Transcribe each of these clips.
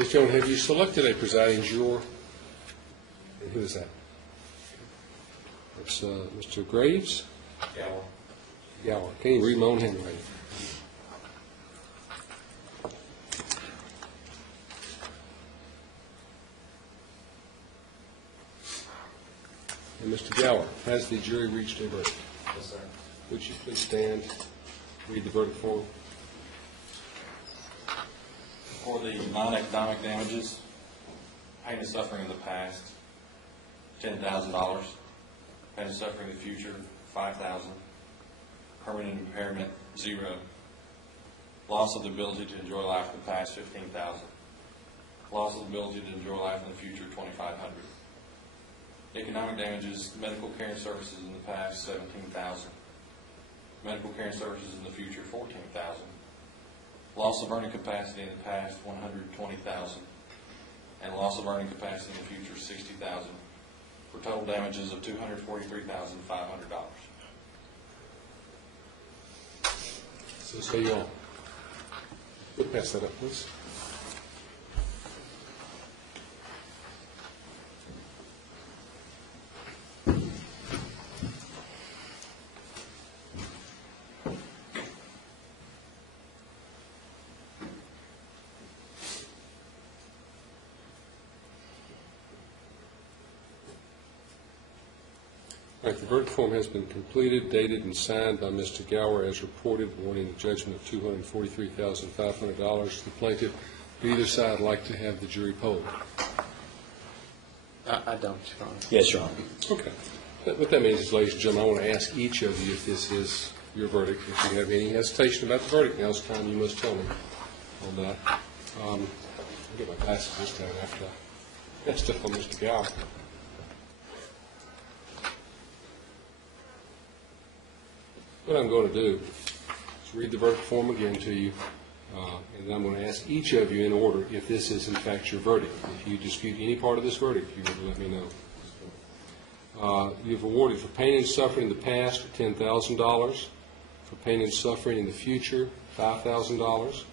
Ladies and gentlemen, have you selected a presiding juror? And who is that? It's Mr. Graves? Gower. Can you read my own handwriting? And Mr. Gower, has the jury reached a verdict? Yes, sir. Would you please stand, read the verdict form? For the non-economic damages, pain and suffering in the past, $10,000. Pain and suffering in the future, $5,000. Permanent impairment, 0. Loss of the ability to enjoy life in the past, $15,000. Loss of the ability to enjoy life in the future, $2,500. Economic damages, medical care and services in the past, $17,000. Medical care and services in the future, $14,000. Loss of earning capacity in the past, $120,000. And loss of earning capacity in the future, $60,000. For total damages of $243,500. So you all. We'll pass that up, please. All right, the verdict form has been completed, dated, and signed by Mr. Gower as reported, awarding a judgment of $243,500. The plaintiff, either side, like to have the jury polled. I don't, Your Honor. Yes, Your Honor. Okay. What that means is, ladies and gentlemen, I want to ask each of you if this is your verdict. If you have any hesitation about the verdict, now's the time you must tell me on that. I'll get my glasses this time after I messed up on Mr. Gower. What I'm going to do is read the verdict form again to you, and then I'm going to ask each of you in order if this is in fact your verdict. If you dispute any part of this verdict, you would let me know. You've awarded for pain and suffering in the past $10,000, for pain and suffering in the future $5,000,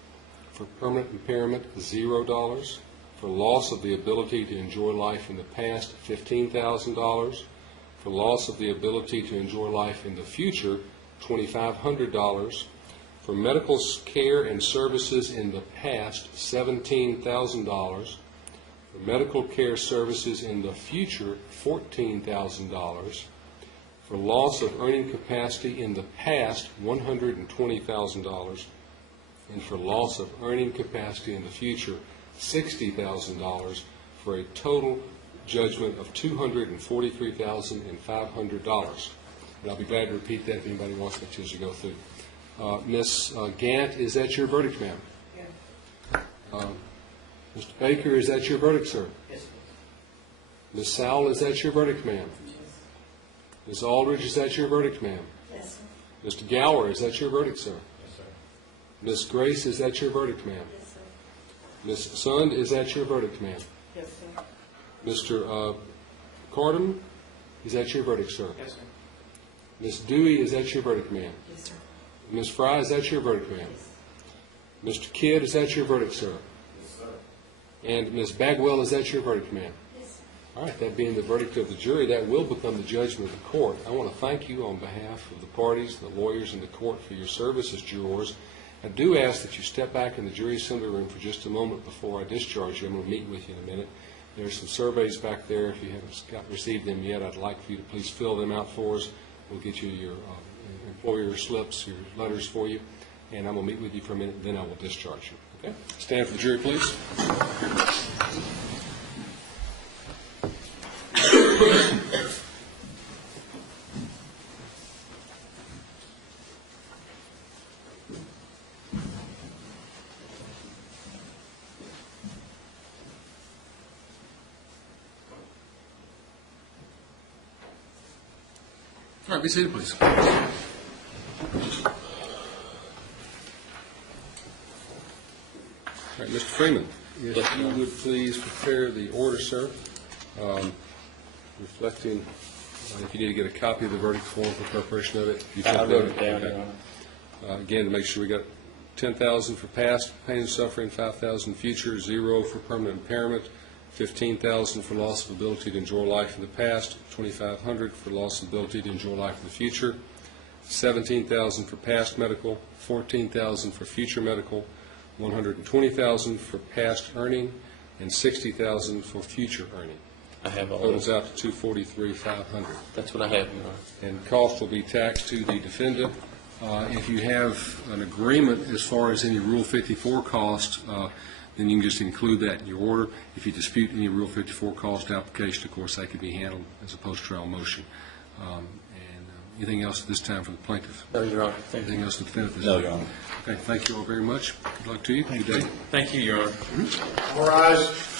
for permanent impairment $0, for loss of the ability to enjoy life in the past $15,000, for loss of the ability to enjoy life in the future $2,500, for medical care and services in the past $17,000, for medical care services in the future $14,000, for loss of earning capacity in the past $120,000, and for loss of earning capacity in the future $60,000, for a total judgment of $243,500. And I'll be glad to repeat that if anybody wants me to as you go through. Ms. Gant, is that your verdict, ma'am? Yes. Mr. Baker, is that your verdict, sir? Yes, Ms. Sowell, is that your verdict, ma'am? yes. Ms. Aldridge, is that your verdict, ma'am? Yes, sir. Mr. Gower, is that your verdict, sir? Yes, sir. Ms. Grace, is that your verdict, ma'am? Yes, sir. Ms. Sund, is that your verdict, ma'am? Yes, sir. Mr. Cardam, is that your verdict, sir? Yes, sir. Ms. Dewey, is that your verdict, ma'am? Yes, sir. Ms. Fry, is that your verdict, ma'am? Yes. Mr. Kidd, is that your verdict, sir? Yes, sir. And Ms. Bagwell, is that your verdict, ma'am? Yes. All right, that being the verdict of the jury, that will become the judgment of the court. I want to thank you on behalf of the parties, the lawyers, and the court for your service as jurors. I do ask that you step back in the jury assembly room for just a moment before I discharge you. I'm going to meet with you in a minute. There's some surveys back there. If you haven't received them yet, I'd like for you to please fill them out for us. We'll get you your employer slips, your letters for you, and I'm going to meet with you for a minute, then I will discharge you. Okay? Stand for the jury, please. All right, be seated, please. All right, Mr. Freeman, if you would please prepare the order, sir, reflecting, if you need to get a copy of the verdict form for preparation of it. I wrote it down, Your Honor. Again, to make sure we got $10,000 for past pain and suffering, $5,000 future, 0 for permanent impairment, $15,000 for loss of ability to enjoy life in the past, $2,500 for loss of ability to enjoy life in the future, $17,000 for past medical, $14,000 for future medical, $120,000 for past earning, and $60,000 for future earning. I have all Totals those. out to $243,500. That's what I have, Your Honor. And cost will be taxed to the defendant. If you have an agreement as far as any Rule 54 cost, then you can just include that in your order. If you dispute any Rule 54 cost application, of course, that could be handled as a post-trial motion. Anything else at this time for the plaintiff? No, Your Honor. Thank you. Anything else for the defendant? No, Your Honor. Okay, thank you all very much. Good luck to you. Good day. Thank you, Your Honor. All rise.